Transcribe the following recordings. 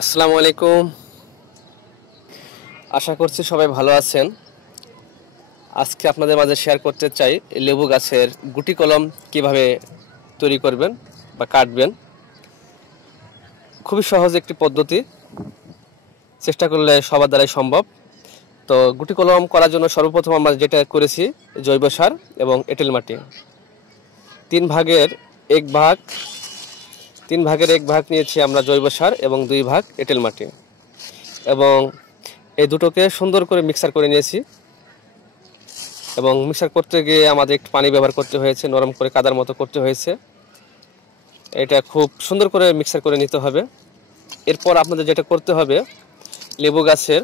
আসসালামু আলাইকুম। আশা করছি সবাই ভালো আছেন। আজকে আপনাদের মাঝে শেয়ার করতে চাই লেবু গাছের গুটি কলম কিভাবে তৈরি করবেন বা কাটবেন। খুবই সহজ একটি পদ্ধতি, চেষ্টা করলে সবার দ্বারাই সম্ভব। তো গুটি কলম করার জন্য সর্বপ্রথম আমরা যেটা করেছি জৈব সার এবং এঁটেল মাটি। তিন ভাগের এক ভাগ নিয়েছি আমরা জৈব সার এবং 2 ভাগ এঁটেল মাটি, এবং এই দুটোকে সুন্দর করে মিক্সার করে নিয়েছি। এবং মিক্সার করতে গিয়ে আমাদের একটু পানি ব্যবহার করতে হয়েছে, নরম করে কাদার মতো করতে হয়েছে। এটা খুব সুন্দর করে মিক্সার করে নিতে হবে। এরপর আপনাদের যেটা করতে হবে, লেবু গাছের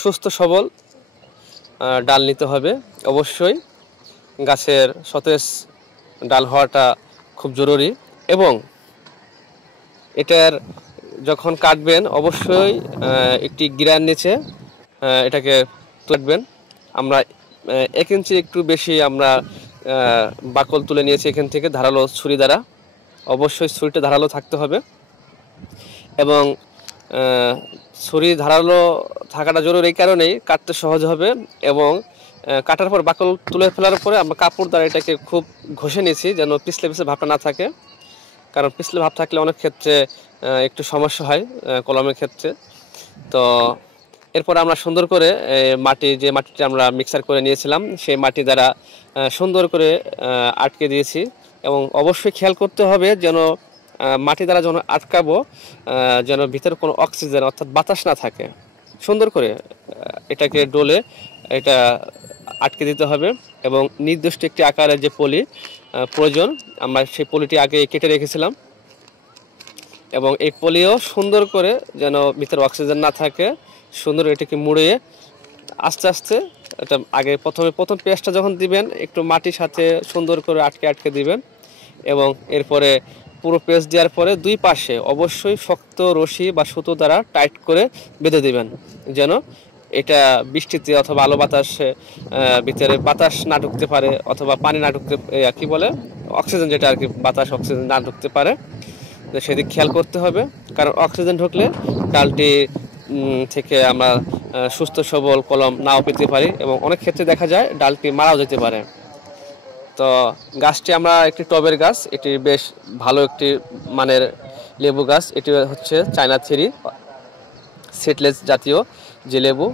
সুস্থ সবল ডাল নিতে হবে। অবশ্যই গাছের সতেজ ডাল হওয়াটা খুব জরুরি। এবং এটার যখন কাটবেন অবশ্যই একটি গিরার নিচে এটাকে তুলবেন। আমরা 1 ইঞ্চি একটু বেশি আমরা বাকল তুলে নিয়েছি এখান থেকে ধারালো ছুরি দ্বারা। অবশ্যই ছুরিটা ধারালো থাকতে হবে, এবং ছুরি ধারালো থাকাটা জরুরি এই কারণেই কাটতে সহজ হবে। এবং কাটার পর বাকল তুলে ফেলার পরে আমরা কাপড় দ্বারা এটাকে খুব ঘষে নিয়েছি যেন পিছলে ভাবটা না থাকে, কারণ পিছলে ভাব থাকলে অনেক ক্ষেত্রে একটু সমস্যা হয় কলমের ক্ষেত্রে। তো এরপর আমরা সুন্দর করে যে মাটিটা আমরা মিক্সার করে নিয়েছিলাম সেই মাটি দ্বারা সুন্দর করে আটকে দিয়েছি। এবং অবশ্যই খেয়াল করতে হবে যেন মাটি দ্বারা যখন আটকাবো যেন ভিতরে কোনো অক্সিজেন অর্থাৎ বাতাস না থাকে। সুন্দর করে এটাকে ডলে এটা আটকে দিতে হবে। এবং নির্দিষ্ট একটি আকারের যে পলি প্রয়োজন, আমরা সেই পলিটি আগে কেটে রেখেছিলাম। এবং এই পলিও সুন্দর করে যেন ভিতরে অক্সিজেন না থাকে, সুন্দর এটাকে মুড়িয়ে আস্তে আস্তে এটা আগে প্রথম পেস্টটা যখন দিবেন একটু মাটির সাথে সুন্দর করে আটকে দিবেন। এবং এরপরে পুরো পেস্ট দেওয়ার পরে 2 পাশে অবশ্যই শক্ত রশি বা সুতো দ্বারা টাইট করে বেঁধে দিবেন, যেন এটা বৃষ্টিতে অথবা আলো বাতাসে ভিতরে বাতাস না ঢুকতে পারে, অথবা পানি না ঢুকতে কি বলে অক্সিজেন, যেটা আর কি বাতাস অক্সিজেন না ঢুকতে পারে সেদিক খেয়াল করতে হবে। কারণ অক্সিজেন ঢুকলে ডালটি থেকে আমরা সুস্থ সবল কলম নাও পেতে পারি, এবং অনেক ক্ষেত্রে দেখা যায় ডালটি মারাও যেতে পারে। তো গাছটি আমরা একটি টবের গাছ, এটি বেশ ভালো একটি মানের লেবু গাছ। এটি হচ্ছে চায়না থেরি সিডলেস জাতীয় যে লেবু,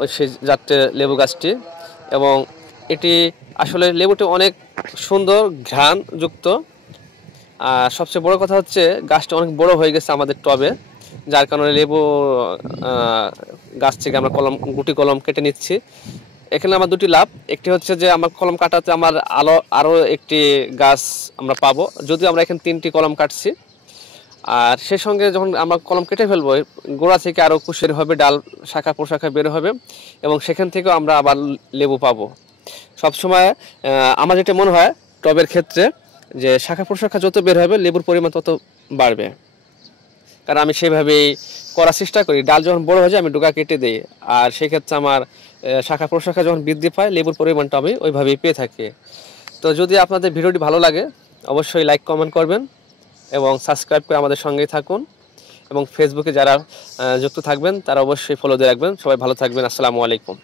ওই সেই জাতের লেবু গাছটি। এবং এটি আসলে লেবুটি অনেক সুন্দর ঘ্রাণযুক্ত। সবচেয়ে বড় কথা হচ্ছে গাছটা অনেক বড় হয়ে গেছে আমাদের টবে, যার কারণে লেবু গাছ থেকে আমরা গুটি কলম কেটে নিচ্ছি। এখানে আমার 2টি লাভ। একটি হচ্ছে যে আমার কলম কাটাতে আমার আরও একটি গাছ আমরা পাবো, যদিও আমরা এখানে 3টি কলম কাটছি। আর সেই সঙ্গে যখন আমরা কলম কেটে ফেলবো গোড়া থেকে আরও কুশের হবে, ডাল শাখা প্রশাখা বের হবে, এবং সেখান থেকেও আমরা আবার লেবু পাবো। সবসময় আমার যেটা মনে হয় টবের ক্ষেত্রে যে শাখা প্রশাখা যত বের হবে লেবুর পরিমাণ তত বাড়বে, কারণ আমি সেইভাবেই করার চেষ্টা করি। ডাল যখন বড় হয়ে যায় আমি ডোকা কেটে দিই, আর সেক্ষেত্রে আমার শাখা প্রশাখা যখন বৃদ্ধি পায় লেবুর পরিমাণটা আমি ওইভাবেই পেয়ে থাকি। তো যদি আপনাদের ভিডিওটি ভালো লাগে অবশ্যই লাইক কমেন্ট করবেন এবং সাবস্ক্রাইব করে আমাদের সঙ্গেই থাকুন। এবং ফেসবুকে যারা যুক্ত থাকবেন তারা অবশ্যই ফলো দিয়ে রাখবেন। সবাই ভালো থাকবেন। আসসালামু আলাইকুম।